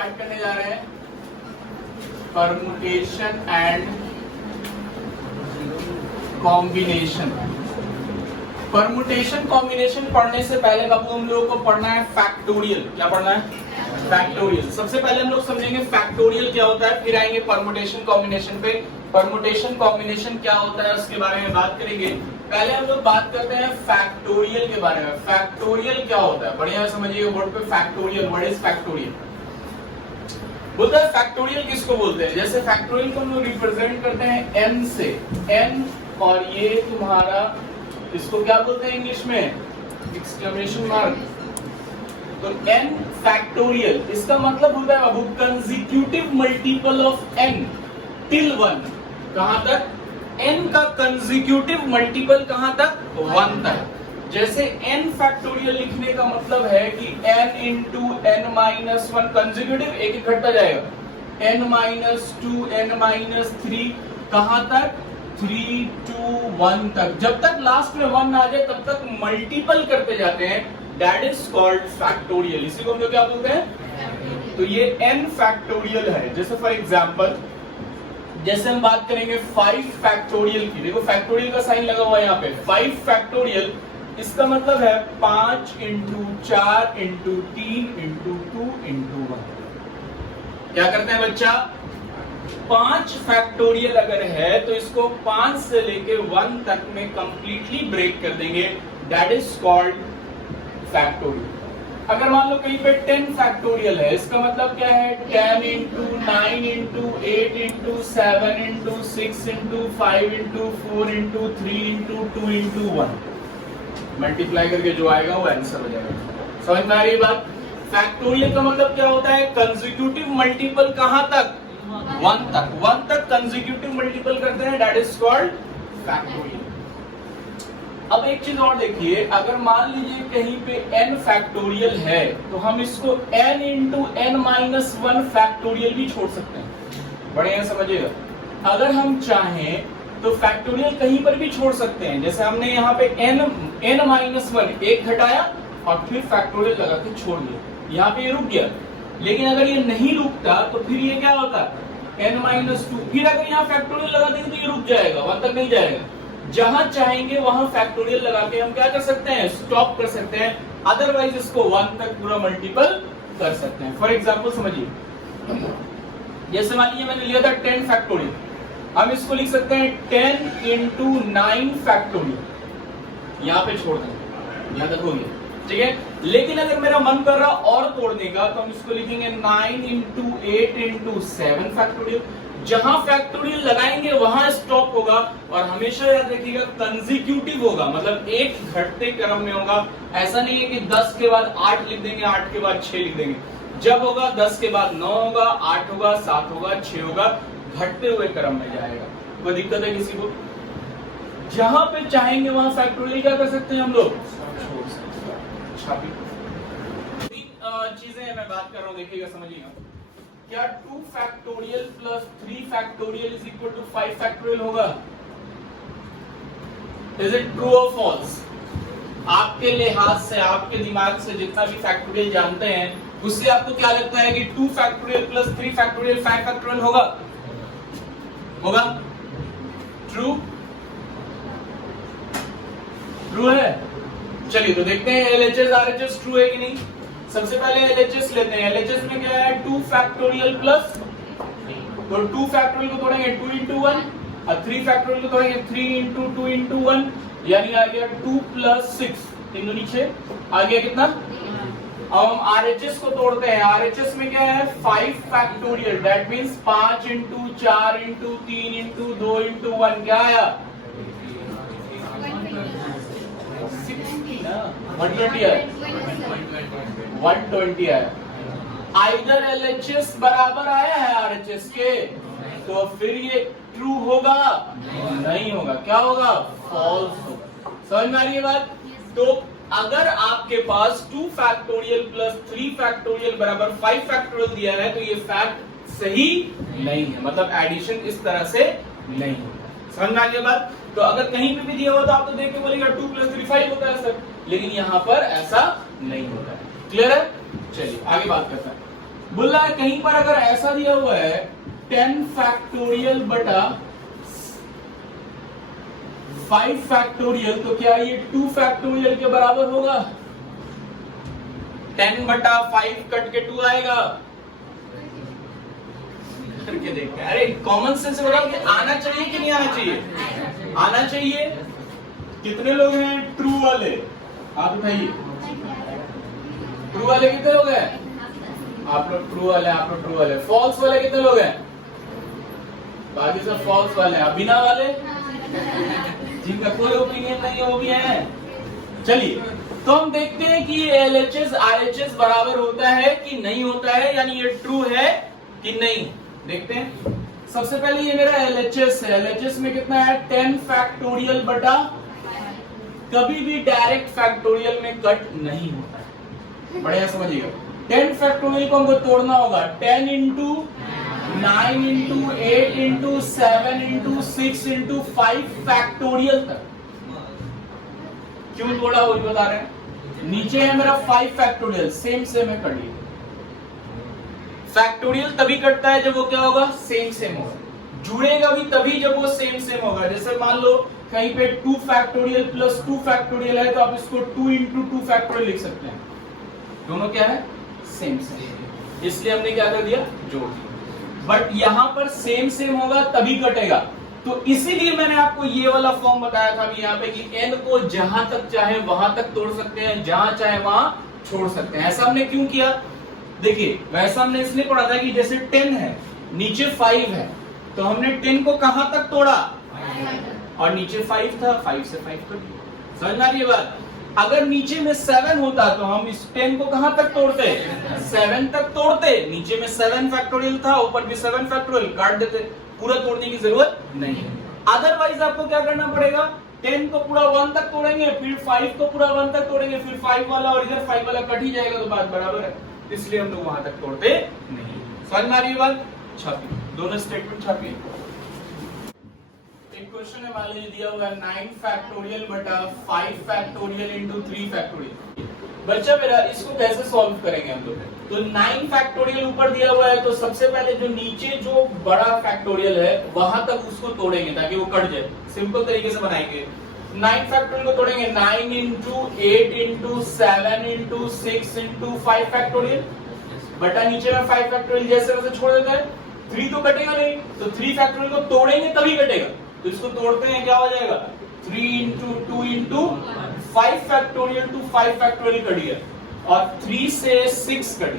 Start करने जा रहे हैं permutation and combination. Permutation combination पढ़ने से पहले बाबू हम लोगों को पढ़ना है फैक्टोरियल। क्या पढ़ना है? फैक्टोरियल। सबसे पहले हम लोग समझेंगे फैक्टोरियल क्या होता है, फिर आएंगे परमुटेशन कॉम्बिनेशन पे। परमुटेशन कॉम्बिनेशन क्या होता है उसके बारे में बात करेंगे। पहले हम लोग बात करते हैं फैक्टोरियल के बारे में। फैक्टोरियल क्या होता है, बढ़िया समझिए बोर्ड पे। Factorial, what is factorial? बोलता है फैक्टोरियल किसको बोलते हैं? जैसे फैक्टोरियल को हम लोग रिप्रेजेंट करते हैं n से, n, और ये तुम्हारा इसको क्या बोलते हैं इंग्लिश में? Exclamation mark. तो n फैक्टोरियल इसका मतलब होता है बाबू consecutive multiple of n till 1। कहां तक? n का कंसेक्यूटिव मल्टीपल कहां तक? 1 तक। जैसे n फैक्टोरियल लिखने का मतलब है कि n into n minus 1 consecutive एक एक घटता जाएगा, n माइनस 2 n माइनस 3 कहां तक? 3 to 1 तक। जब तक लास्ट में 1 आ जाए तब तक मल्टीपल करते जाते हैं, दैट इज कॉल्ड फैक्टोरियल। इसी को हम लोग क्या बोलते हैं? तो ये n फैक्टोरियल है। जैसे फॉर एग्जांपल जैसे हम बात करेंगे 5 फैक्टोरियल की, देखो फैक्टोरियल का साइन लगा हुआ है यहाँ पे। 5 फैक्टोरियल इसका मतलब है 5 इंटू 4 इंटू 3 इंटू 2 इंटू 1। क्या करते हैं बच्चा? 5 फैक्टोरियल अगर है तो इसको 5 से लेके 1 तक में कंप्लीटली ब्रेक कर देंगे, दैट इज कॉल्ड फैक्टोरियल। अगर मान लो कहीं पे 10 फैक्टोरियल है, इसका मतलब क्या है? 10 into 9 into 8 into 7 into 6 into 5 into 4 into 3 into 2 into 1 multiply करके जो आएगा वो आंसर हो जाएगा। समझ में आ रही है बात? फैक्टोरियल का मतलब क्या होता है? कंसेक्यूटिव मल्टीपल कहां तक? 1 तक। 1 तक कंसेक्यूटिव मल्टीपल करते हैं, दैट इज कॉल्ड फैक्टोरियल। अब एक चीज और देखिए, अगर मान लीजिए कहीं पे n फैक्टोरियल है तो हम इसको n into n minus 1 factorial भी छोड़ सकते हैं। बढ़िया समझिएगा। अगर हम चाहें तो फैक्टोरियल कहीं पर भी छोड़ सकते हैं। जैसे हमने यहाँ पे n माइनस 1 एक घटाया और फिर फैक्टोरियल लगा के छोड़ दिया, यहाँ पे ये रुक गया। लेकिन अगर ये नहीं रुकता तो फिर ये क्या होता? n minus 2। फिर अगर यहाँ फैक्टोरियल लगा देंगे तो ये रुक जाएगा, 1 तक नहीं जाएगा। जहां चाहेंगे वहां फैक्टोरियल लगा के हम क्या कर सकते हैं? स्टॉप कर सकते हैं। अदरवाइज इसको 1 तक पूरा मल्टीपल कर सकते हैं। फॉर एग्जांपल समझिए, जैसे मान लीजिए मैंने लिया था 10 फैक्टोरियल, हम इसको लिख सकते हैं 10 इंटू 9 फैक्टोरियल, यहाँ पे छोड़ देंगे, यहाँ तक हो गया, ठीक है। लेकिन अगर मेरा मन कर रहा और तोड़ने का तो हम इसको लिखेंगे 9 इंटू 8 इंटू 7 फैक्टोरियल। जहां फैक्टोरियल लगाएंगे वहां स्टॉप होगा, और हमेशा याद रखिएगा कंसेक्यूटिव होगा, मतलब एक घटते क्रम में होगा। ऐसा नहीं है कि 10 के बाद 8 लिख देंगे, 8 के बाद 6 लिख देंगे। जब होगा 10 के बाद 9 होगा, 8 होगा, 7 होगा, 6 होगा, घटते हुए क्रम में जाएगा। कोई दिक्कत है किसी को? जहां पे चाहेंगे वहां फैक्टोरियल क्या कर सकते हैं हम लोग? छोड़ सकते हैं। 3 चीजें मैं बात कर रहा हूं, देखिएगा समझिएगा। क्या 2 factorial plus 3 factorial is equal to 5 factorial होगा? इज इट ट्रू और फॉल्स? आपके लिहाज से, आपके दिमाग से जितना भी फैक्टोरियल जानते हैं उससे आपको क्या लगता है कि 2 फैक्टोरियल प्लस 3 फैक्टोरियल 5 फैक्टोरियल होगा? होगा? ट्रू? ट्रू है? चलिए तो देखते हैं LHS RHS ट्रू है कि नहीं। सबसे पहले LHS लेते हैं। LHS में क्या है? 2 फैक्टोरियल प्लस, तो 2 फैक्टोरियल को तोड़ेंगे 2 इंटू 1, और 3 फैक्टोरियल को तोड़ेंगे 3 इंटू 2 इंटू 1, यानी आ गया 2 प्लस 6, 3 दूनी 6, आ गया कितना? अब हम RHS को तोड़ते हैं। RHS में क्या है? 5 factorial, that means 5 into 4 into 3 into 2 into 1, क्या आया? 120 है, 120 है। आइदर LHS बराबर आया है RHS के, तो फिर ये ट्रू होगा? नहीं होगा। क्या होगा? फॉल्स होगा। समझ में आ रही है बात? तो अगर आपके पास 2 फैक्टोरियल प्लस 3 फैक्टोरियल बराबर 5 फैक्टोरियल दिया है तो ये फैक्ट सही नहीं है, मतलब एडिशन इस तरह से नहीं है। समझ में आ गई बात? तो अगर कहीं पे भी दिया हुआ तो आप तो देख के बोलेगा 2 + 3 5 होता है सर, लेकिन यहाँ पर ऐसा नहीं होता है। क्लियर है? चलिए आगे बात करते हैं। बोल रहा है कहीं पर अगर ऐसा दिया हुआ है 10 फैक्टोरियल बटा 5 फैक्टोरियल, तो क्या ये 2 फैक्टोरियल के बराबर होगा? 10 बटा 5 कट के 2 आएगा। करके देखते हैं। अरे कॉमन सेंस से बताओ कि आना चाहिए कि नहीं आना चाहिए? आना चाहिए। कितने लोग हैं ट्रू वाले? हाथ उठाइए। ट्रू वाले कितने लोग हैं? आप लोग ट्रू वाले, आप लोग ट्रू वाले। फॉल्स वाले कितने लोग हैं? बाकी सब फॉल्स वाले हैं। बिना वाले जिनका कोई ओपिनियन नहीं है वो भी है। चलिए तो हम देखते हैं कि LHS RHS बराबर होता है कि नहीं होता है, यानी ये ट्रू है कि नहीं। देखते हैं। सबसे पहले ये मेरा LHS है। LHS में कितना है? 10 फैक्टोरियल बटा, कभी भी डायरेक्ट फैक्टोरियल में कट नहीं होता है। बढ़िया समझिएगा। 10 फैक्टोरियल को हमको तोड़ना होगा। 10 into 9 into 8 into 7 into 6 into 5 factorial तक। क्यों तोड़ा वो बता रहे हैं। नीचे है मेरा 5 फैक्टोरियल, सेम सेम है कर लिए। फैक्टोरियल तभी कटता है जब वो क्या होगा? सेम सेम होगा। जुड़ेगा भी तभी जब वो सेम सेम होगा। जैसे मान लो कहीं पे 2 फैक्टोरियल प्लस 2 फैक्टोरियल है तो आप इसको 2 इंटू 2 फैक्टोरियल लिख सकते हैं। दोनों क्या है? Same same. इसलिए हमने क्या कर दिया? जोड़ दिया। बट यहां पर सेम सेम होगा तभी कटेगा। तो इसीलिए मैंने आपको ये वाला फॉर्म बताया था अभी यहाँ पे कि n को जहां तक चाहे वहां तक तोड़ सकते हैं, जहां चाहे वहां छोड़ सकते हैं। ऐसा हमने क्यों किया? देखिए वैसा हमने इसलिए पढ़ा था कि जैसे 10 है, नीचे 5 है, तो हमने 10 को कहां तक तोड़ा? और नीचे 5 था, 5 से 5 कर दिया। समझ में आ रही है बात? अगर नीचे में 7 होता तो हम इस 10 को कहां तक तोड़ते? 7 तक तोड़ते। नीचे में 7 फैक्टोरियल था, ऊपर भी 7 फैक्टोरियल, काट देते। पूरा तोड़ने की जरूरत नहीं है। अदरवाइज आपको क्या करना पड़ेगा? 10 को पूरा 1 तक तोड़ेंगे, फिर 5 को पूरा 1 तक तोड़ेंगे, फिर 5 वाला और इधर 5 वाला कट ही जाएगा, तो बात बराबर है। इसलिए हम लोग वहां तक तोड़ते नहीं। समझ में आ रही है बात? छापिए, दोनों स्टेटमेंट छापिए। एक क्वेश्चन है, मान लीजिए दिया हुआ है 9 फैक्टोरियल बटा 5 फैक्टोरियल इंटू 3 फैक्टोरियल। बच्चा मेरा इसको कैसे सॉल्व करेंगे हम लोग? तो 9 फैक्टोरियल ऊपर दिया हुआ है, तो सबसे पहले जो नीचे जो बड़ा फैक्टोरियल है वहां तक उसको तोड़ेंगे ताकि वो कट जाए। सिंपल तरीके से बनाएंगे। 9 फैक्टोरियल को तोड़ेंगे 9 into 8 into 7 into 6 into 5 factorial बटा नीचे में 5 फैक्टोरियल जैसे वैसे छोड़ देते हैं। 3 तो कटेगा नहीं, तो 3 फैक्टोरियल को तोड़ेंगे तभी कटेगा। तो इसको तोड़ते हैं, क्या हो जाएगा? 3 into 2 into 5 factorial two 5 factorial cut गया, और 3 से 6 कट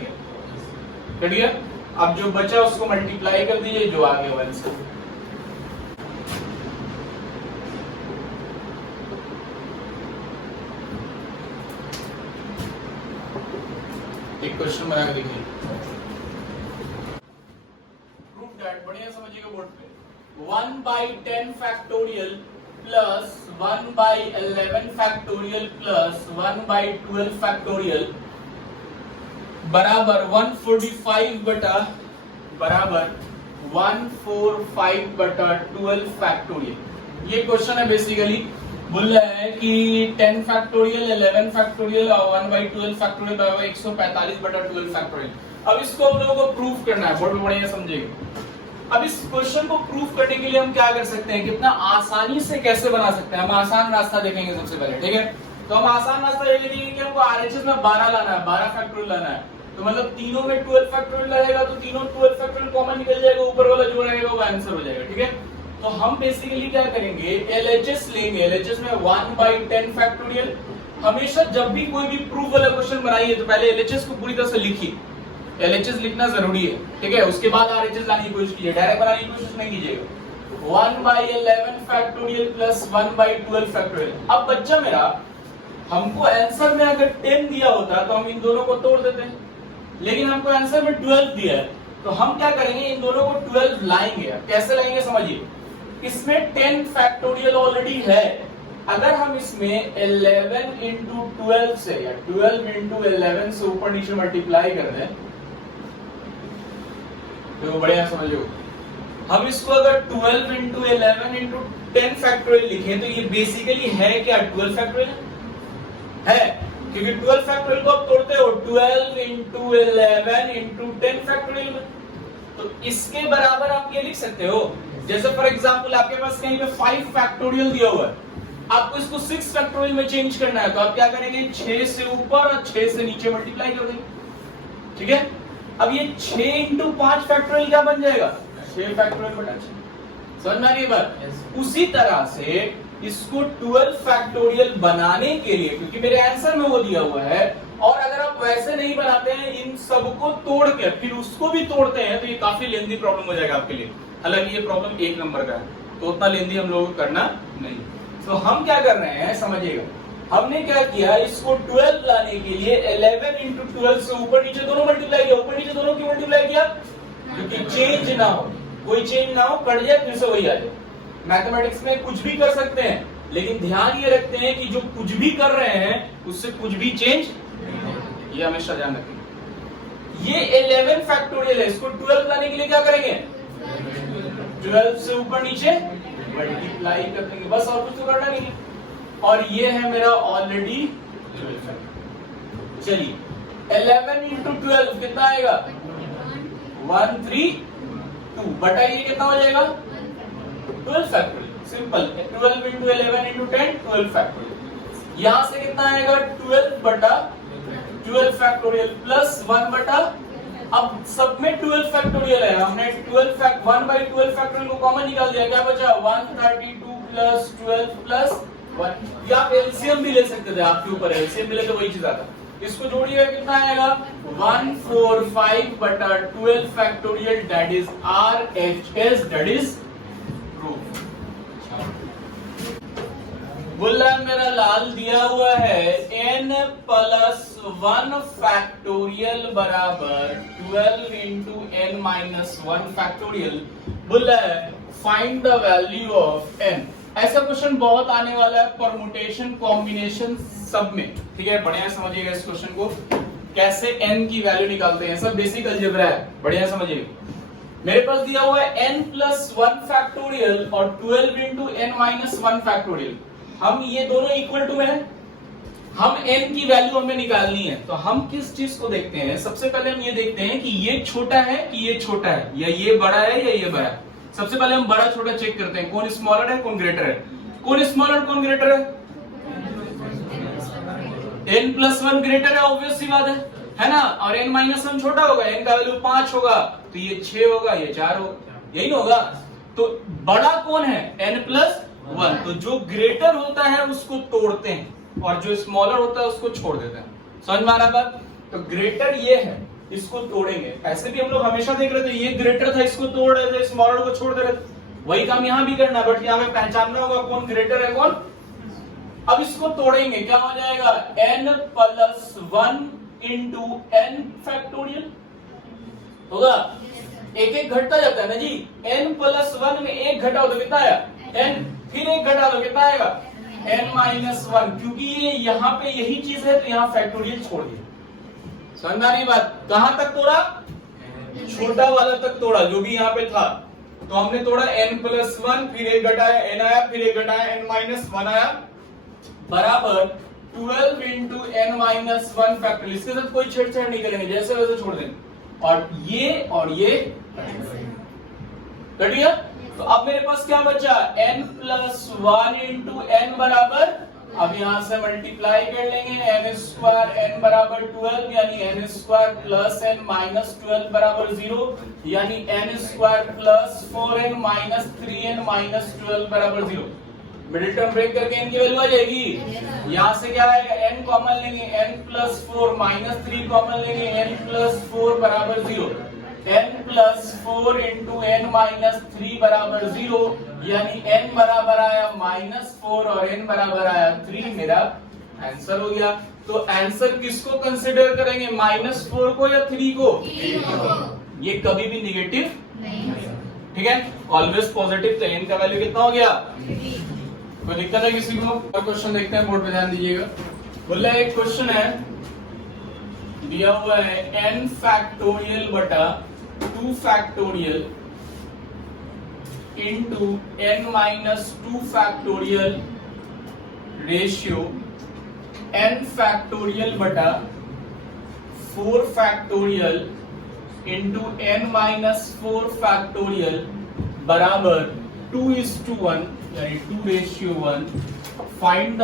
गया। अब जो बचा उसको मल्टीप्लाई कर दीजिए, जो आ गया 1 से। एक क्वेश्चन बना के देखिए। प्रूफ दैट, बढ़िया समझिएगा बोर्ड पे। 1/10 factorial plus 1/11 factorial plus 1/12 factorial बराबर 145 बटा बराबर 145 बटा 12 फैक्टोरियल। ये क्वेश्चन है बेसिकली। बोल रहा है कि 10 फैक्टोरियल 11 फैक्टोरियल और 1/12 फैक्टोरियल बराबर 145 बटा 12 फैक्टोरियल। अब इसको हम लोगों को प्रूफ करना है, बहुत बढ़िया समझिएगा। अब इस क्वेश्चन को प्रूफ करने के लिए हम क्या कर सकते हैं, कितना आसानी से कैसे बना सकते हैं। हम आसान रास्ता देखेंगे सबसे पहले, ठीक है? तो हम आसान रास्ता ये देखेंगे कि हमको RHS में 12 लाना है, 12 फैक्टोरियल लाना है। तो मतलब तीनों में 12 फैक्टोरियल रहेगा, तो तीनों 12 फैक्टोरियल कॉमन निकल जाएगा, ऊपर वाला जो रहेगा वो आंसर हो जाएगा, ठीक है? तो हम बेसिकली क्या करेंगे, LHS लेंगे। LHS में 1/10 फैक्टोरियल। हमेशा जब भी कोई भी प्रूफ वाला क्वेश्चन बनाइए तो पहले LHS को पूरी तरह से लिखिए। LHS लिखना जरूरी है, ठीक है? उसके बाद RHS लाने की कोशिश कीजिए, डायरेक्ट बनाने की कोशिश नहीं कीजिएगा। 1/11 फैक्टोरियल प्लस 1/12 फैक्टोरियल। अब बच्चा मेरा, हमको आंसर में अगर 10 दिया होता तो हम इन दोनों को तोड़ देते हैं, लेकिन हमको आंसर में 12 दिया है, तो हम क्या करेंगे, इन दोनों को 12 लाएंगे। कैसे लाएंगे समझिए। इसमें 10 फैक्टोरियल ऑलरेडी है। अगर हम इसमें 11 इंटू 12 से या 12 इंटू 11 से ऊपर नीचे मल्टीप्लाई कर दें तो बढ़िया समझो। हम इसको अगर 12 इंटू 11 इंटू 10 फैक्टोरियल लिखें तो ये बेसिकली है क्या, 12 फैक्टोरियल है। क्योंकि 12 फैक्टोरियल को आप तोड़ते हो 12 into 11 into 10 फैक्टोरियल में, तो इसके बराबर आप ये लिख सकते हो। जैसे फॉर एग्जांपल आपके पास कहीं पे 5 फैक्टोरियल दिया हुआ है, आपको इसको 6 फैक्टोरियल में चेंज करना है, तो आप क्या करेंगे 6 से ऊपर और 6 से नीचे मल्टीप्लाई कर देंगे। ठीक है, अब ये 6 into 5 फैक्टोरियल क्या बन जाएगा 6 फैक्टोरियल बटा 6। समझ में आ रही है बात? उसी तरह से इसको 12 फैक्टोरियल बनाने के लिए, क्योंकि मेरे आंसर में वो दिया हुआ है, और अगर आप वैसे नहीं बनाते हैं इन सबको तोड़ के फिर उसको भी तोड़ते हैं, तो ये काफी लेंदी प्रॉब्लम हो जाएगा आपके लिए। हालांकि ये प्रॉब्लम 1 नंबर का है, तो उतना लेंदी हम लोगों को करना नहीं। तो हम क्या कर रहे हैं समझिएगा, हमने क्या किया, इसको 12 लाने के लिए 11 into 12 से ऊपर नीचे दोनों मल्टीप्लाई किया, ऊपर नीचे दोनों की मल्टीप्लाई किया, क्योंकि चेंज ना हो, कोई चेंज ना हो, कट जाए फिर से वही आ जाए। मैथमेटिक्स में कुछ भी कर सकते हैं, लेकिन ध्यान ये रखते हैं कि जो कुछ भी कर रहे हैं उससे कुछ भी चेंज, ये हमेशा ध्यान रखें। ये 11 फैक्टोरियल है, इसको 12 लाने के लिए क्या करेंगे 12 से ऊपर नीचे मल्टीप्लाई कर देंगे, बस और कुछ तो करना नहीं है। और ये है मेरा ऑलरेडी 12। चलिए 11 into 12 कितना आएगा 132 बटा ये कितना हो जाएगा 12 factorial. Simple, 12 into 11 into 10 12 factorial. यहां से कितना आएगा 12 बटा 12 फैक्टोरियल प्लस 1 बटा, अब सब में 12 फैक्टोरियल है, हमने 1 by 12 फैक्टोरियल को कॉमन निकाल दिया, क्या बचा 132 प्लस 12 प्लस 1। या आप एलसीएम भी ले सकते थे, आपके ऊपर एलसीएम मिले तो वही चीज आता। इसको जोड़िएगा कितना आएगा 145 बटा 12 factorial, that is RHS, that is proof. बोल रहा है मेरा लाल दिया हुआ है n प्लस 1 फैक्टोरियल बराबर 12 into n minus 1 फैक्टोरियल। बोल रहा है find the value of n। ऐसा क्वेश्चन बहुत आने वाला है परमुटेशन कॉम्बिनेशन सब में, ठीक है, बढ़िया समझिएगा इस क्वेश्चन को, कैसे n की वैल्यू निकालते हैं, सब बेसिक अलजेब्रा है, बढ़िया समझिएगा। मेरे पास दिया हुआ है n प्लस 1 फैक्टोरियल और 12 into n minus 1 फैक्टोरियल। हम ये दोनों इक्वल टू में है, हम n की वैल्यू हमें निकालनी है, तो हम किस चीज को देखते हैं, सबसे पहले हम ये देखते हैं कि ये छोटा है कि ये छोटा है, या ये बड़ा है या ये बड़ा है। सबसे पहले हम बड़ा छोटा चेक करते हैं, कौन स्मॉलर है कौन ग्रेटर है। कौन स्मॉलर कौन ग्रेटर है, n प्लस 1 ग्रेटर है, ऑब्वियस सी बात है ना, और n माइनस 1 छोटा होगा, n का वैल्यू 5 होगा, तो ये 6 होगा, ये 4 होगा, यही ना होगा। तो बड़ा कौन है n प्लस 1, तो जो ग्रेटर होता है उसको तोड़ते हैं और जो स्मॉलर होता है उसको छोड़ देते हैं। समझ में आ रहा बात? तो ग्रेटर ये है, इसको तोड़ेंगे। ऐसे भी हम लोग हमेशा देख रहे थे, ये ग्रेटर था इसको तोड़ रहे थे, स्मॉलर को छोड़ दे रहे थे, वही काम यहाँ भी करना, बट यहाँ पे पहचानना होगा कौन ग्रेटर है कौन। अब इसको तोड़ेंगे, क्या हो जाएगा n plus 1 into n factorial होगा, एक एक घटता जाता है ना जी, n प्लस 1 में एक घटाओ तो कितना आया n, फिर एक घटा दो कितना आएगा n माइनस 1, क्योंकि ये यहाँ पे यही चीज है तो यहाँ फैक्टोरियल छोड़ दिया। समझ में आ रही बात? कहां तक तोड़ा, छोटा वाला तक तोड़ा जो भी यहाँ पे था, तो हमने तोड़ा n प्लस 1, फिर एक घटाया n आया, फिर एक घटाया n माइनस 1 आया, बराबर 12 into n माइनस 1 फैक्टोरियल। इसके साथ कोई छेड़छाड़ नहीं करेंगे, जैसे वैसे छोड़ देंगे, और ये कट गया। तो अब मेरे पास क्या बचा n प्लस 1 into n बराबर, अब यहां से मल्टीप्लाई कर लेंगे, n स्क्वायर n बराबर 12, यानी n square plus n minus 12 बराबर 0, यानी n square plus 4n minus 3n minus 12 बराबर 0। मिडिल टर्म ब्रेक करके n की वैल्यू आ जाएगी, यहां से क्या आएगा n कॉमन लेंगे, n प्लस 4 माइनस 3 कॉमन लेंगे, n प्लस 4 बराबर 0, n plus 4 into n minus 3 बराबर 0, यानी n बराबर आया -4 और n बराबर आया 3, मेरा आंसर हो गया। तो आंसर किसको कंसिडर करेंगे, -4 को या 3 को? ये कभी भी निगेटिव नहीं, ठीक है, ऑलवेज पॉजिटिव। तो n का वैल्यू कितना हो गया, कोई दिक्कत है किसी को? और क्वेश्चन देखते हैं, बोर्ड पे ध्यान दीजिएगा। बोला एक क्वेश्चन है दिया हुआ है n फैक्टोरियल बटा 2 factorial into n minus 2 factorial ratio n factorial बटा 4 factorial into n minus 4 factorial बराबर 2:1 यानी 2:1। Find the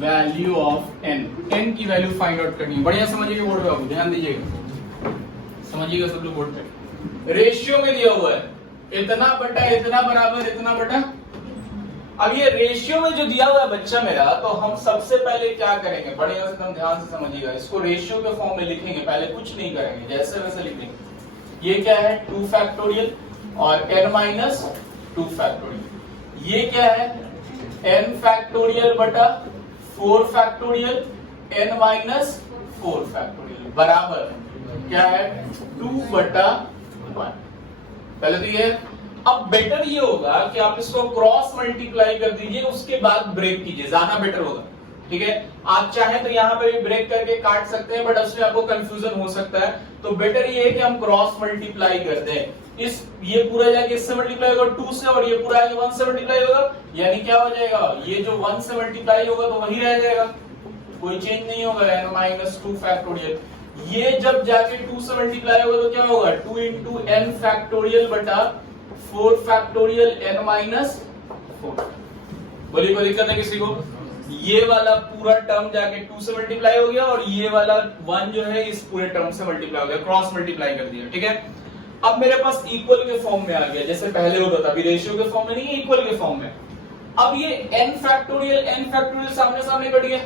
value of n। n की वैल्यू फाइंड आउट करनी है। बढ़िया समझिएगा बोर्ड पे, बाबू ध्यान दीजिएगा, समझिएगा सब लोग बोर्ड पे। रेशियो में दिया हुआ है इतना बटा इतना बराबर इतना बटा। अब ये रेशियो में जो दिया हुआ है बच्चा मेरा, तो हम सबसे पहले क्या करेंगे, बढ़िया से एकदम ध्यान से समझिएगा, इसको रेशियो के फॉर्म में लिखेंगे। पहले कुछ नहीं करेंगे, जैसे वैसे लिखेंगे। ये क्या है 2 फैक्टोरियल और n माइनस 2 फैक्टोरियल। ये क्या है n फैक्टोरियल बटा 4 फैक्टोरियल n माइनस 4 फैक्टोरियल बराबर क्या है 2 बटा 1। पहले तो ये। अब बेटर ये होगा कि आप इसको क्रॉस मल्टीप्लाई कर दीजिए, उसके बाद ब्रेक कीजिए, ज्यादा बेटर होगा। ठीक है, आप चाहें तो यहाँ पे भी ब्रेक करके काट सकते हैं, बट उसमें आपको कंफ्यूजन हो सकता है। तो बेटर ये है कि हम क्रॉस मल्टीप्लाई कर दें। इस ये पूरा जाके इससे मल्टीप्लाई होगा 2 से, और ये पूरा 1 से मल्टीप्लाई होगा, यानी क्या हो जाएगा, ये जो 1 से मल्टीप्लाई होगा तो वही रह जाएगा, कोई चेंज नहीं होगा, n माइनस 2 फैक्टोरियल। ये जब जाके 2 से मल्टीप्लाई होगा तो क्या होगा 2 इंटू n फैक्टोरियल बटा 4 फैक्टोरियल n माइनस 4। बोलिए कोई दिक्कत है किसी को? ये वाला पूरा टर्म जाके 2 से मल्टीप्लाई हो गया, और ये वाला 1 जो है इस पूरे टर्म से मल्टीप्लाई हो गया, क्रॉस मल्टीप्लाई कर दिया। ठीक है, अब मेरे पास इक्वल के फॉर्म में आ गया, जैसे पहले होता था, अभी रेशियो के फॉर्म में नहीं, इक्वल के फॉर्म में। अब ये n फैक्टोरियल सामने सामने कट गया।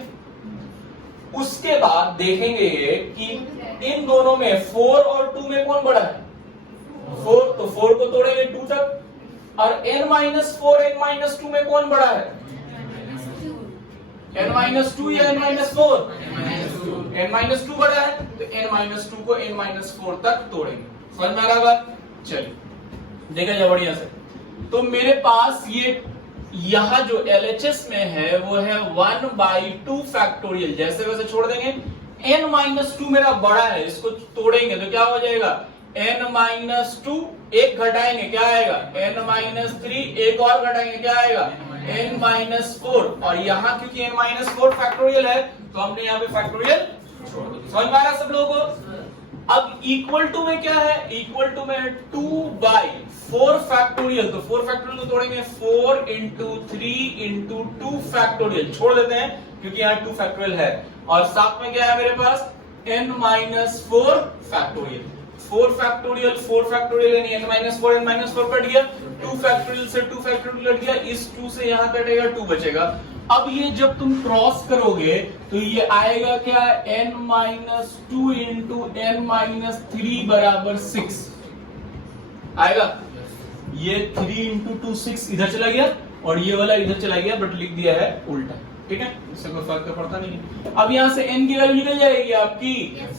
उसके बाद देखेंगे कि इन दोनों में 4 और 2 में कौन बड़ा है 4, तो 4 को तोड़ेंगे 2 तक, और n माइनस 4 n माइनस 2 में कौन बड़ा है n माइनस 2 या n माइनस 4? n माइनस 2 बड़ा है, तो n माइनस 2 को n माइनस 4 तक तोड़ेंगे। समझ में आ रहा बात? चलिए देखा जाए बढ़िया से। तो मेरे पास ये यहां जो LHS में है वो है 1/2 फैक्टोरियल, जैसे वैसे छोड़ देंगे। n माइनस 2 मेरा बड़ा है, इसको तोड़ेंगे तो क्या हो जाएगा n माइनस 2, एक घटाएंगे क्या आएगा n माइनस 3, एक और घटाएंगे क्या आएगा n माइनस 4, और यहाँ क्योंकि n माइनस 4 फैक्टोरियल है तो हमने यहाँ पे फैक्टोरियल छोड़ दिया। समझ में आ रहा सब लोगों को? अब इक्वल टू में क्या है, इक्वल टू में 2/4 फैक्टोरियल, तो 4 फैक्टोरियल को तोड़ेंगे 4 इंटू 3 इंटू 2 फैक्टोरियल, छोड़ देते हैं क्योंकि यहाँ 2 फैक्टोरियल है, और साथ में क्या है मेरे पास n माइनस 4 फैक्टोरियल। 4 फैक्टोरियल यानी n माइनस 4 कट गया, 2 फैक्टोरियल से 2 फैक्टोरियल कट गया, इस 2 से यहाँ कटेगा 2 बचेगा। अब ये जब तुम क्रॉस करोगे तो ये आएगा क्या n minus 2 into n minus 3 बराबर 6 आएगा। ये 3 इंटू 2 6 इधर चला गया, और ये वाला इधर चला गया, बट लिख दिया है उल्टा। ठीक है, इससे कोई फर्क तो पड़ता नहीं। अब यहाँ से n की वैल्यू निकल जाएगी आपकी,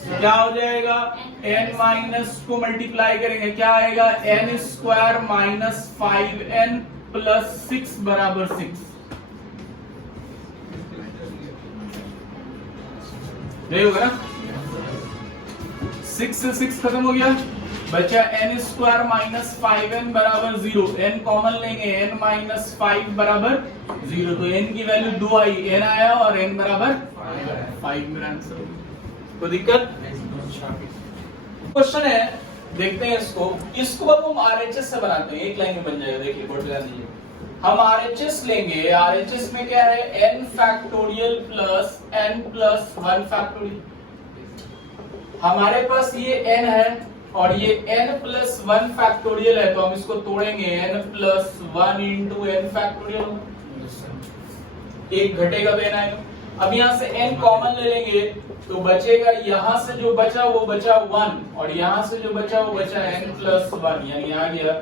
क्या हो जाएगा n माइनस को मल्टीप्लाई करेंगे क्या आएगा n square minus 5n plus 6 बराबर 6। यही होगा ना, 6 से 6 खत्म हो गया, बचा n स्क्वायर माइनस 5n बराबर 0। n कॉमन लेंगे, n माइनस 5 बराबर 0, तो n की वैल्यू 2 आई, n आया और n बराबर 5 मेरा आंसर। कोई दिक्कत? क्वेश्चन है, देखते हैं इसको अब हम RHS से बनाते हैं, एक लाइन में बन जाएगा। देखिए बोर्ड पे ध्यान दीजिए, हम RHS लेंगे। RHS में क्या है n factorial plus n plus 1 factorial. हमारे पास ये n है और ये n प्लस 1 फैक्टोरियल है, तो हम इसको तोड़ेंगे, n plus 1 into n factorial, एक घटेगा तो n आएगा। अब यहाँ से n कॉमन ले लेंगे तो बचेगा, यहाँ से जो बचा वो बचा 1, और यहाँ से जो बचा वो बचा n प्लस 1, यानी आ गया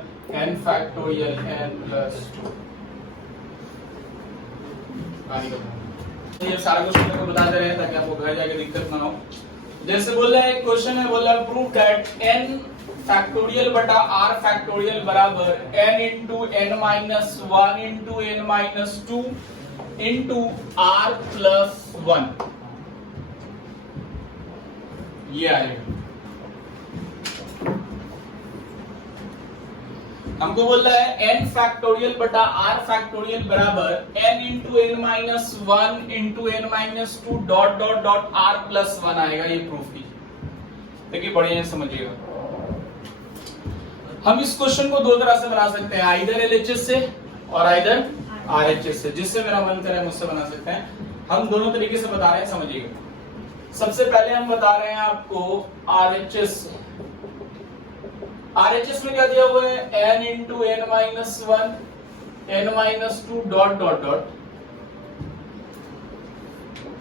n फैक्टोरियल n प्लस 2। ये सारा क्वेश्चन आपको बताते रहे ताकि आपको घर जाके दिक्कत ना हो। जैसे बोल रहा है क्वेश्चन है, बोल रहा है प्रूव दैट n फैक्टोरियल बटा r फैक्टोरियल बराबर n into n minus 1 into n minus 2 into r plus 1। ये आएगा। हमको बोल रहा है n फैक्टोरियल बटा r फैक्टोरियल बराबर n into n minus 1 into n minus 2 dot dot dot r plus 1 आएगा। ये प्रूफ कीजिए। देखिए बढ़िया समझिएगा। हम इस क्वेश्चन को दो तरह से बना सकते हैं, आइदर एलएचएस से और आइदर आरएचएस से, जिससे मेरा मन करे मुझसे बना सकते हैं। हम दोनों तरीके से बता रहे हैं, समझिएगा। सबसे पहले हम बता रहे हैं आपको आरएचएस से। आरएचएस में क्या दिया हुआ है, n into n minus 1 n minus 2 dot dot dot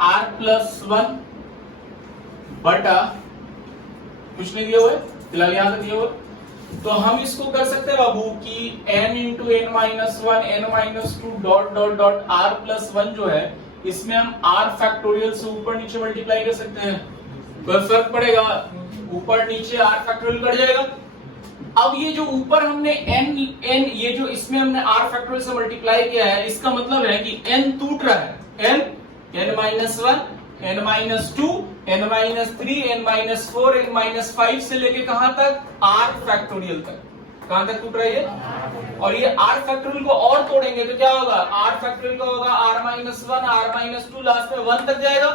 r plus 1 बटा कुछ नहीं दिया हुआ है फिलहाल, यहां तक दिया हुआ है। तो हम इसको कर सकते हैं बाबू कि n into n minus 1 n minus 2 dot dot dot r plus 1 जो है, इसमें हम r फैक्टोरियल से ऊपर नीचे मल्टीप्लाई कर सकते हैं। कोई फर्क पड़ेगा? ऊपर नीचे r फैक्टोरियल कट जाएगा। अब ये जो ऊपर हमने n ये जो इसमें हमने r फैक्टोरियल से मल्टीप्लाई किया है, इसका मतलब है कि n टूट रहा है। n minus 1 n minus 2 n minus 3 n minus 4 n minus 5 से लेके कहां तक, r फैक्टोरियल तक। कहां तक टूट रहा है ये? और ये r फैक्टोरियल को और तोड़ेंगे तो क्या होगा, r फैक्टोरियल का होगा r minus 1 r minus 2 last में 1 तक जाएगा।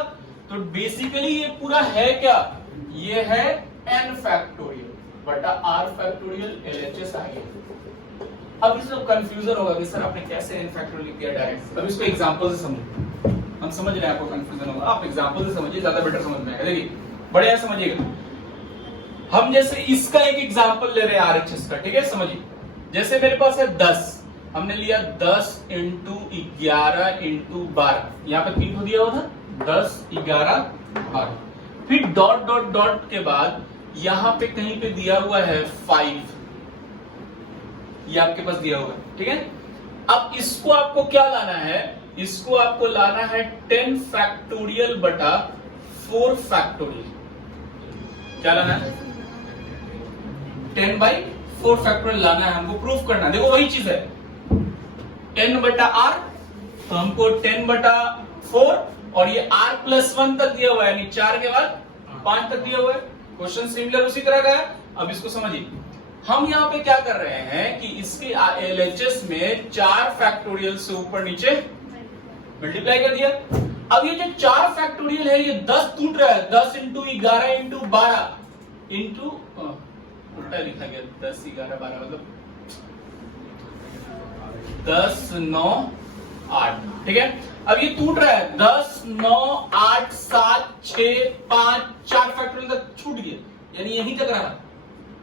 तो बेसिकली ये पूरा है क्या, ये है n फैक्टोरियल बटा r फैक्टोरियल एलएचएस आ गया। अब इसमें कंफ्यूजन होगा कि सर आपने कैसे n फैक्टोरियल लिख दिया डायरेक्ट। अब इसको एग्जांपल से समझो। हम समझ रहे हैं आपको कंफ्यूजन होगा, आप एग्जांपल से समझिए, ज्यादा बेटर समझ में आएगा। देखिए बढ़िया समझिएगा। हम जैसे इसका एक एग्जांपल ले रहे हैं आरएचएस का, ठीक है, समझिए। जैसे मेरे पास है 10, हमने लिया 10 इंटू 11 इंटू 12, यहाँ पे 3 को दिया हुआ था, 10 11 12, फिर डॉट डॉट डॉट के बाद यहाँ पे कहीं पे दिया हुआ है 5, ये आपके पास दिया हुआ है, ठीक है। अब इसको आपको क्या लाना है, इसको आपको लाना है 10 फैक्टोरियल बटा 4 फैक्टोरियल। क्या लाना है, 10 बाई 4 फैक्टोरियल लाना है, हमको प्रूफ करना है। देखो वही चीज है, n बटा r, तो हमको 10 बटा 4 और ये r प्लस 1 तक दिया हुआ है, यानी 4 के बाद 5 तक दिया हुआ है। क्वेश्चन सिमिलर उसी तरह का है। अब इसको समझिए, हम यहाँ पे क्या कर रहे हैं कि इसके एलएचएस में 4 फैक्टोरियल से ऊपर नीचे मल्टीप्लाई कर दिया। अब ये जो 4 फैक्टोरियल है, ये 10 टूट रहा है, 10 इंटू 11 इंटू 12 इंटू, उल्टा लिखा गया, 10 11 12 मतलब 10 9 8, ठीक है। अब ये टूट रहा है, 10 9 8 7 6 5 4 फैक्टोरियल तक छूट गया, यानी यहीं तक रहा।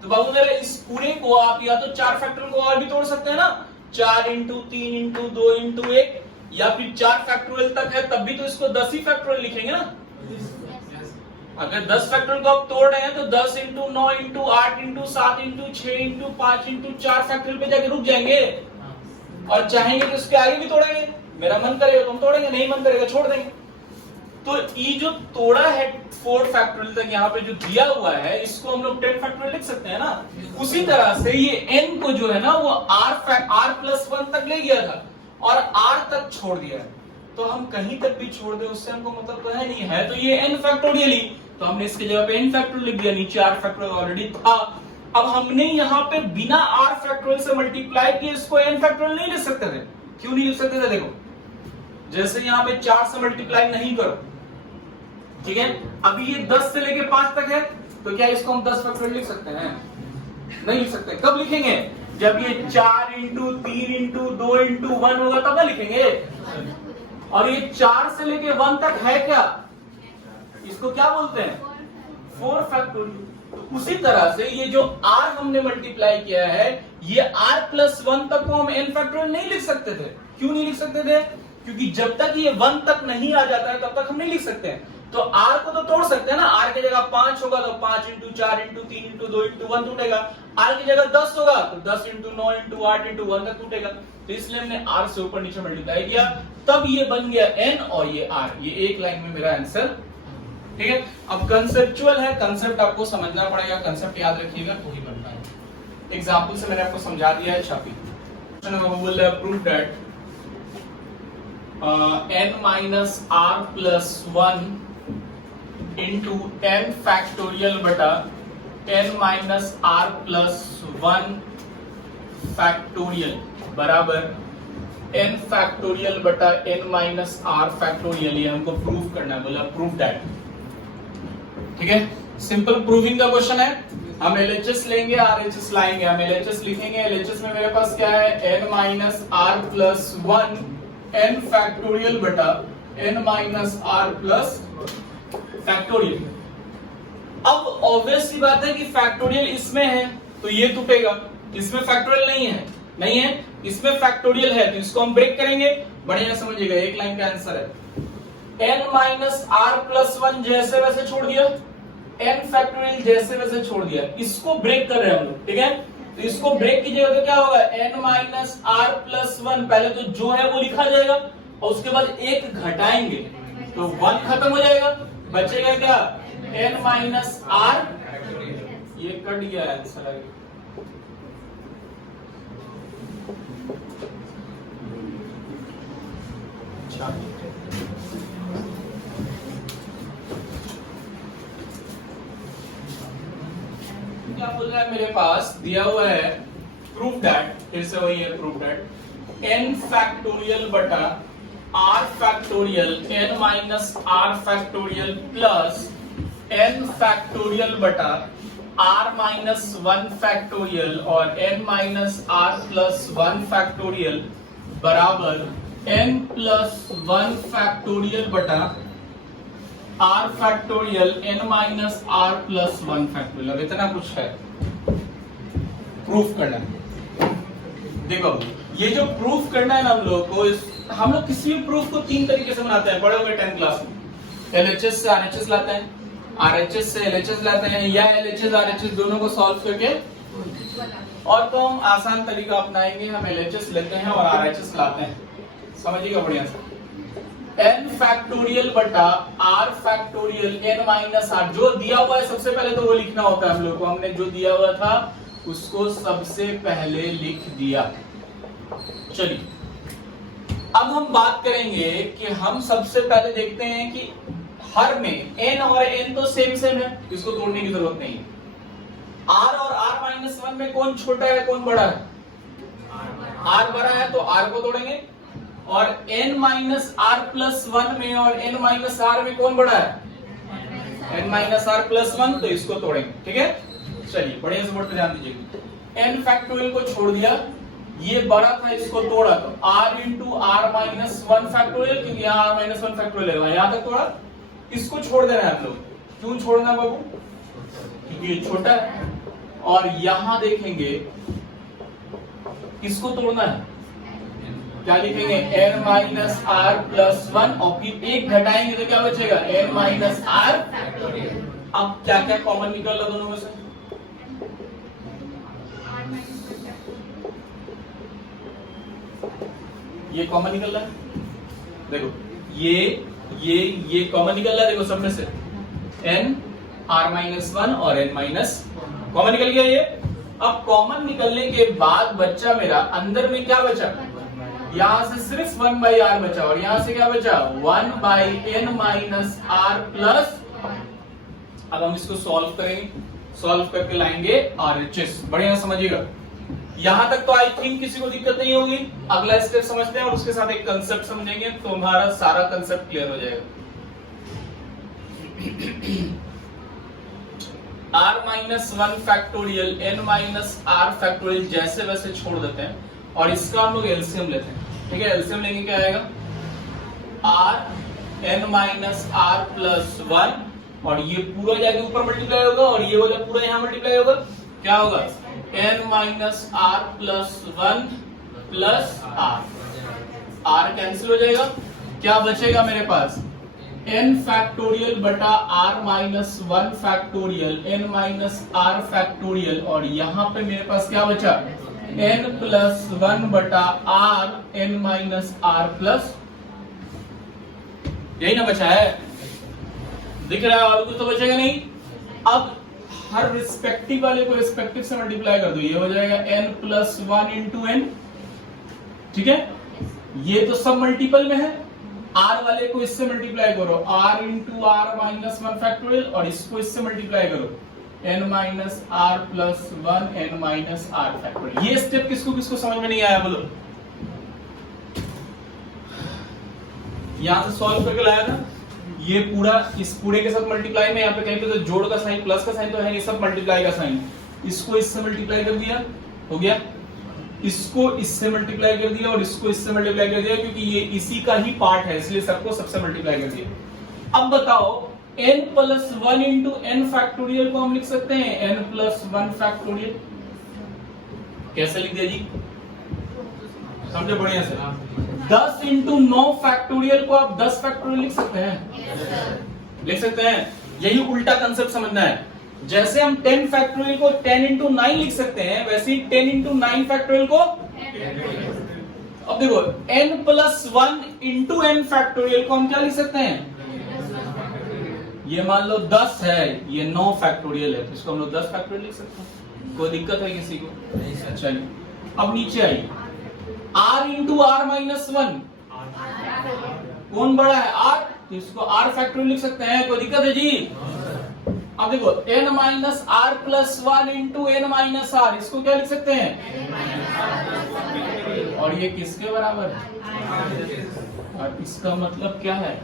तो बाबू मेरे इस पूरे को आप या तो 4 फैक्टोरियल को और भी तोड़ सकते हैं ना, 4 इंटू 3 इंटू 2 इंटू 1, या फिर 4 फैक्टोरियल तक है तब भी तो इसको 10 ही फैक्टोरियल लिखेंगे ना। अगर 10 फैक्टोरियल को आप तोड़ रहे हैं तो 10 into 9 into 8 into 7 into 6 into 5 into 4 factorial पे जाके रुक जाएंगे, और चाहेंगे तो उसके आगे भी तोड़ेंगे। मेरा मन करेगा तो हम तोड़ेंगे, नहीं मन करेगा छोड़ देंगे। तो ये जो तोड़ा है 4 फैक्टोरियल तक यहाँ पे जो दिया हुआ है, इसको हम लोग 10 फैक्टोरियल लिख सकते हैं ना। उसी तरह से ये n को जो है ना वो r प्लस 1 तक ले गया था और r तक छोड़ दिया है। तो हम कहीं तक भी छोड़ दे उससे हमको मतलब तो है नहीं है, तो ये n फैक्टोरियल ही, तो हमने इसके जगह पे n फैक्टोरियल लिख दिया, नीचे r फैक्टोरियल ऑलरेडी था। अब हमने यहाँ पे बिना r फैक्टोरियल से मल्टीप्लाई किए इसको n फैक्टोरियल नहीं लिख सकते थे। क्यों नहीं लिख सकते थे? देखो जैसे यहाँ पे 4 से मल्टीप्लाई नहीं करो, ठीक है, अभी ये 10 से लेके 5 तक है, तो क्या इसको हम 10 फैक्टोरियल लिख सकते हैं? नहीं लिख सकते। कब लिखेंगे? जब ये 4 इंटू 3 इंटू 2 इंटू 1 होगा तब ना लिखेंगे। और ये 4 से लेके 1 तक है क्या, इसको क्या बोलते हैं? 4 फैक्टोरियल। तो उसी तरह से ये जो r हमने मल्टीप्लाई किया है, ये r प्लस 1 तक को हम n फैक्टोरियल नहीं लिख सकते थे। क्यों नहीं लिख सकते थे? क्योंकि जब तक ये 1 तक नहीं आ जाता है तब तक हम नहीं लिख सकते हैं। तो r को तो तोड़ सकते हैं ना, r की जगह 5 होगा तो 5 इंटू 4 इंटू 3 इंटू 2 इंटू 1 टूटेगा। r की जगह 10 होगा तो 10 इंटू 9 इंटू 8 इंटू 1 तक टूटेगा। तो इसलिए हमने r से ऊपर नीचे मल्टीप्लाई किया, तब ये बन गया n और ये r। ये एक लाइन में मेरा आंसर, ठीक है। अब कंसेप्चुअल है, कंसेप्ट आपको समझना पड़ेगा, कंसेप्ट याद रखिएगा तो ही बनता है। एग्जांपल से मैंने आपको समझा दिया है। छापी बोल रहा है prove that n minus r plus 1 into n factorial बटा n minus r plus 1 factorial बराबर n फैक्टोरियल बटा n माइनस r फैक्टोरियल, ये हमको प्रूव करना है, बोला प्रूव दैट। ठीक है, सिंपल प्रूविंग का क्वेश्चन है। हम LHS लेंगे, RHS लाएंगे। हम LHS लिखेंगे, LHS में मेरे पास क्या है, n minus r plus 1 n factorial बटा n minus r plus factorial. अब ऑब्वियस सी बात है कि फैक्टोरियल इसमें है तो ये टूटेगा, इसमें फैक्टोरियल नहीं है, इसमें फैक्टोरियल है तो इसको हम ब्रेक करेंगे। बढ़िया समझिएगा, एक लाइन का आंसर है n माइनस r प्लस 1 जैसे वैसे छोड़ दिया, n फैक्टोरियल जैसे वैसे छोड़ दिया, इसको ब्रेक कर रहे हैं हम लोग। ठीक है, तो इसको ब्रेक कीजिएगा तो क्या होगा, n माइनस r प्लस 1, पहले तो जो है वो लिखा जाएगा और उसके बाद एक घटाएंगे तो 1 खत्म हो जाएगा, बचेगा क्या, n माइनस r, ये कट गया आंसर आगे। क्या बोल रहा है, मेरे पास दिया हुआ है प्रूफ दैट, फिर से वही है प्रूफ दैट n फैक्टोरियल बटा r factorial n minus r factorial plus n factorial बटा r माइनस 1 फैक्टोरियल और n minus r plus 1 factorial बराबर n प्लस 1 फैक्टोरियल बटा r factorial n minus r plus 1 factorial. अब इतना कुछ है proof करना है। देखो ये जो प्रूफ करना है ना हम लोग को, हम लोग किसी भी प्रूफ को 3 तरीके से बनाते हैं, पढ़े होंगे 10th क्लास में। LHS से RHS लाते हैं, RHS से LHS लाते हैं, या LHS RHS दोनों को सॉल्व करके, और तो हम आसान तरीका अपनाएंगे, हम LHS लेते हैं और RHS लाते हैं। समझिएगा बढ़िया से, n फैक्टोरियल बटा r factorial n minus r, जो दिया हुआ है सबसे पहले तो वो लिखना होता है हम लोग को, हमने जो दिया हुआ था उसको सबसे पहले लिख दिया। चलिए अब हम बात करेंगे कि हम सबसे पहले देखते हैं कि हर में n और n तो सेम है, इसको तोड़ने की जरूरत नहीं है। r और r माइनस 1 में कौन छोटा है कौन बड़ा है, r बड़ा है तो r को तोड़ेंगे, और n माइनस r प्लस 1 में और n माइनस r में कौन बड़ा है, n माइनस r प्लस 1, तो इसको तोड़ेंगे। ठीक है, चलिए बढ़िया से बोर्ड पे ध्यान दीजिएगा। n फैक्टोरियल को छोड़ दिया, ये बड़ा था इसको तोड़ा तो r into r minus 1 factorial, क्योंकि यहाँ r माइनस 1 फैक्टोरियल है, यहाँ तक तोड़ा, इसको छोड़ देना है हम लोग। क्यों छोड़ना बाबू, क्योंकि ये छोटा है, और यहां देखेंगे इसको तोड़ना है, क्या लिखेंगे, n माइनस r प्लस 1, और फिर एक घटाएंगे तो क्या बचेगा, n माइनस r। अब क्या क्या कॉमन निकल रहा दोनों में से, ये कॉमन निकल रहा है, देखो ये कॉमन निकल रहा है, देखो सब में से n r माइनस 1 और n माइनस कॉमन निकल गया ये। अब कॉमन निकलने के बाद बच्चा मेरा अंदर में क्या बचा, यहां से सिर्फ 1 बाई r बचा, और यहां से क्या बचा, 1 by n minus r plus. अब हम इसको सॉल्व करेंगे, सॉल्व करके लाएंगे RHS। बढ़िया समझिएगा, यहां तक तो आई थिंक किसी को दिक्कत नहीं होगी। अगला स्टेप समझते हैं और उसके साथ एक कंसेप्ट समझेंगे तो हमारा सारा कंसेप्ट क्लियर हो जाएगा। r minus 1 factorial n minus r factorial जैसे वैसे छोड़ देते हैं, और इसका हम लोग एलसीएम लेते हैं। ठीक है, एलसीएम लेंगे क्या आएगा, r n minus r plus 1, और ये पूरा जाके ऊपर मल्टीप्लाई होगा और ये वाला पूरा यहाँ मल्टीप्लाई होगा, क्या होगा, n minus r plus 1 plus r cancel हो जाएगा, क्या बचेगा मेरे पास, n फैक्टोरियल बटा r minus 1 factorial n minus r factorial, और यहाँ पे मेरे पास क्या बचा, n प्लस 1 बटा r n minus r plus, यही ना बचा है, दिख रहा है, और कुछ तो बचेगा नहीं। अब हर रिस्पेक्टिव वाले को रिस्पेक्टिव से मल्टीप्लाई कर दो, ये हो जाएगा n प्लस 1 इंटू n। ठीक है, ये तो सब मल्टीपल में है, r वाले को इससे मल्टीप्लाई करो, r into r minus 1 factorial, और इसको इससे मल्टीप्लाई करो, n minus r plus 1 n minus r factorial. ये स्टेप किसको किसको समझ में नहीं आया बोलो? यहां से सॉल्व करके लाया था, ये पूरा इस पूरे के साथ मल्टीप्लाई में, यहाँ पे कहीं पे तो जोड़ का साइन प्लस का साइन तो है, ये सब मल्टीप्लाई का साइन, इसको इससे मल्टीप्लाई कर दिया, हो गया, इसको इससे मल्टीप्लाई कर दिया और इसको इससे मल्टीप्लाई कर दिया, क्योंकि ये इसी का ही पार्ट है इसलिए सबको सबसे मल्टीप्लाई कर दिया। अब बताओ n plus 1 into n factorial को हम लिख सकते हैं n प्लस 1 फैक्टोरियल। कैसे लिख दिया जी? समझे बढ़िया से? 10 इंटू 9 फैक्टोरियल को आप 10 फैक्टोरियल लिख सकते हैं, लिख सकते हैं। यही उल्टा कंसेप्ट समझना है। जैसे हम 10 फैक्टोरियल को 10 इंटू 9 लिख सकते हैं, वैसे ही 10 इंटू 9 फैक्टोरियल को, अब देखो n plus 1 into n factorial को हम क्या लिख सकते हैं? ये मान लो 10 है, ये 9 फैक्टोरियल है, तो इसको हम लोग 10 फैक्टोरियल लिख सकते हैं। कोई दिक्कत है किसी को? चलिए अब नीचे आइए, r इंटू आर माइनस 1, कौन बड़ा है? r, तो इसको r फैक्टोरियल लिख सकते हैं। कोई दिक्कत है जी? अब देखो n minus r plus 1 into n minus r, इसको क्या लिख सकते हैं? और ये किसके बराबर है? और इसका मतलब क्या है?